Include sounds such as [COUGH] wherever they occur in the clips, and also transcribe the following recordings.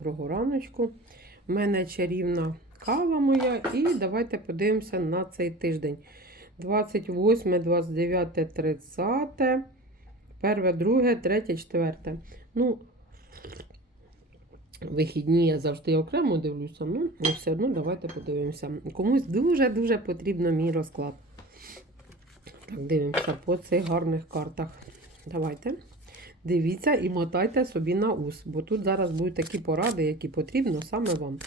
Доброго раночку. У мене чарівна кава моя. І давайте подивимося на цей тиждень. 28, 29, 30, 1, 2, 3, 4. Ну, вихідні я завжди окремо дивлюся. Ну, все одно давайте подивимося. Комусь дуже-дуже потрібно мій розклад. Так, дивимося по цих гарних картах. Давайте. Дивіться і мотайте собі на ус, бо тут зараз будуть такі поради, які потрібно саме вам.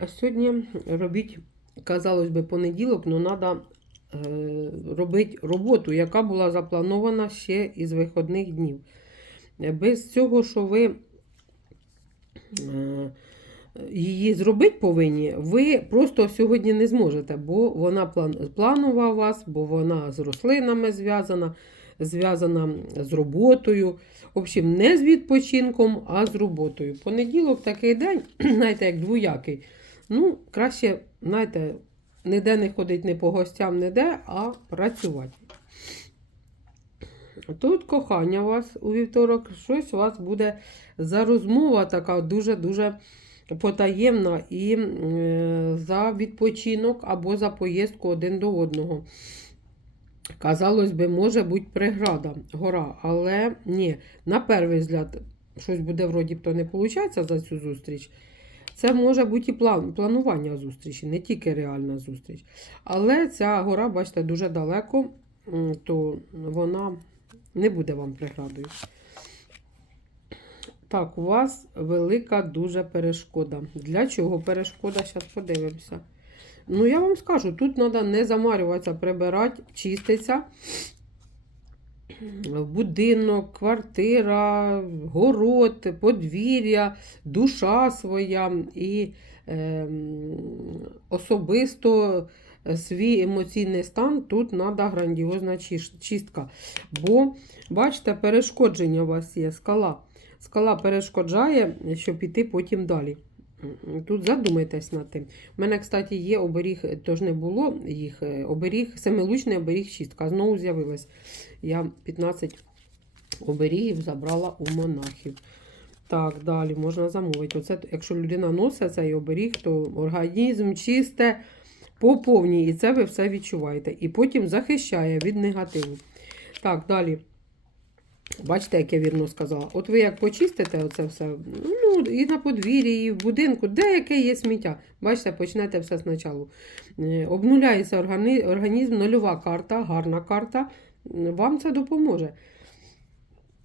А сьогодні робіть, казалось би, понеділок, але треба робити роботу, яка була запланована ще із виходних днів. Без цього, що ви е, її зробити повинні, ви просто сьогодні не зможете, бо вона планова у вас, бо вона з рослинами зв'язана, зв'язана з роботою. В общем, не з відпочинком, а з роботою. Понеділок такий день, [CLEARS THROAT] знаєте, як двоякий. Ну, краще, знаєте, ніде не ходить не по гостям, ніде, а працювати. Тут кохання вас у вівторок, щось у вас буде за розмова така дуже-дуже потаємна і е, за відпочинок або за поїздку один до одного. Казалось би, може бути преграда, гора, але ні, на перший взгляд, щось буде вроді б то не виходить за цю зустріч. Це може бути і план, планування зустрічі, не тільки реальна зустріч. Але ця гора, бачите, дуже далеко, то вона не буде вам преградою. Так, у вас велика дуже перешкода. Для чого перешкода? Зараз подивимося. Ну, я вам скажу, тут треба не замарюватися, прибирати, чиститься. Будинок, квартира, город, подвір'я, душа своя і е, особисто свій емоційний стан тут треба грандіозна чистка. Бо, бачите, перешкодження у вас є, скала. Скала перешкоджає, щоб піти потім далі. Тут задумайтесь над тим. У мене, кстати, є оберіг, тож не було їх, е, оберіг, семилучний оберіг чистка. Знову з'явилась. Я 15 оберігів забрала у монахів. Так, далі можна замовити. Оце, якщо людина носить цей оберіг, то організм чисте по повній, і це ви все відчуваєте. І потім захищає від негативу. Так, далі. Бачите, як я вірно сказала. От ви як почистите оце все, ну, і на подвір'ї, і в будинку, де яке є сміття. Бачите, почнете все спочатку. Е, Обнуляється організм, нульова карта, гарна карта. Вам це допоможе.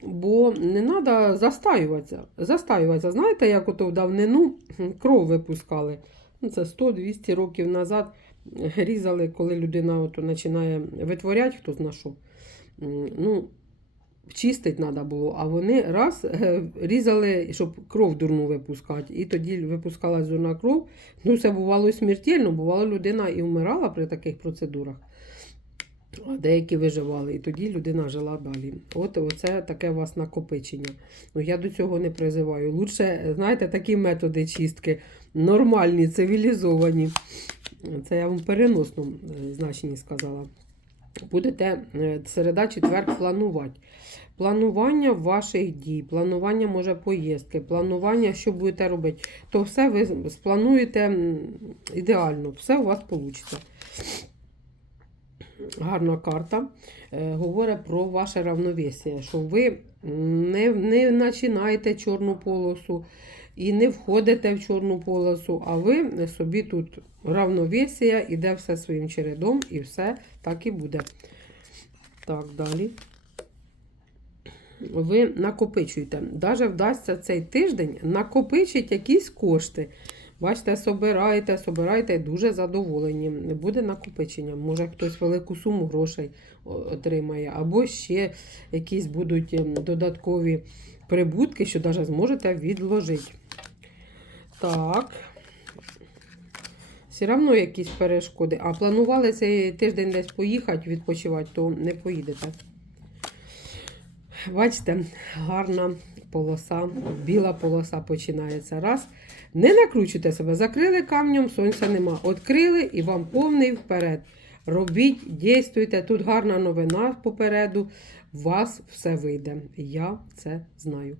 Бо не треба застаюватися. Застаюватися. Знаєте, як ото в давнину кров випускали. Ну, Це 100-200 років назад різали, коли людина починає витворяти, хто зна що. Ну, чистить треба було, а вони раз е, різали, щоб кров дурну випускати. І тоді випускалась дурна кров. Ну, це бувало смертельно, бувало, людина і вмирала при таких процедурах. А деякі виживали, і тоді людина жила далі. От оце таке у вас накопичення. Ну, я до цього не призиваю. Лучше, знаєте, такі методи чистки нормальні, цивілізовані. Це я вам в переносному е, значенні сказала. Будете е, середа, четвер планувати. Планування ваших дій, планування може поїздки, планування, що будете робити, то все ви сплануєте ідеально, все у вас вийде. Гарна карта е, говорить про ваше равновесие, що ви не, не починаєте чорну полосу і не входите в чорну полосу, а ви собі тут равновесія, іде все своїм чередом, і все так і буде. Так, далі. Ви накопичуєте. Даже вдасться цей тиждень накопичить якісь кошти. Бачите, собираєте, собираєте, дуже задоволені. Буде накопичення. Може, хтось велику суму грошей отримає, або ще якісь будуть ем, додаткові прибутки, що навіть зможете відложити. Так. Все одно якісь перешкоди. А планували цей тиждень десь поїхати, відпочивати, то не поїдете. Бачите, гарна полоса, біла полоса починається. Раз. Не накручуйте себе, закрили камнем, сонця нема. Открили і вам повний вперед. робіть, дійствуйте. Тут гарна новина попереду. У вас все вийде. Я це знаю.